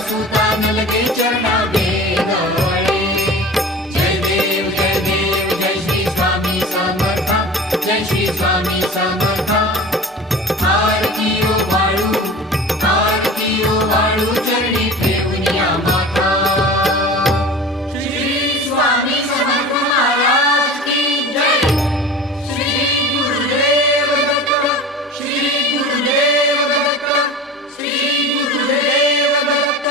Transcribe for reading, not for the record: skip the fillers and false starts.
सुता न लगे चरणा वेदवळे. जय देव जय देव जय श्री स्वामी समर्थ, जय श्री स्वामी समर्थ.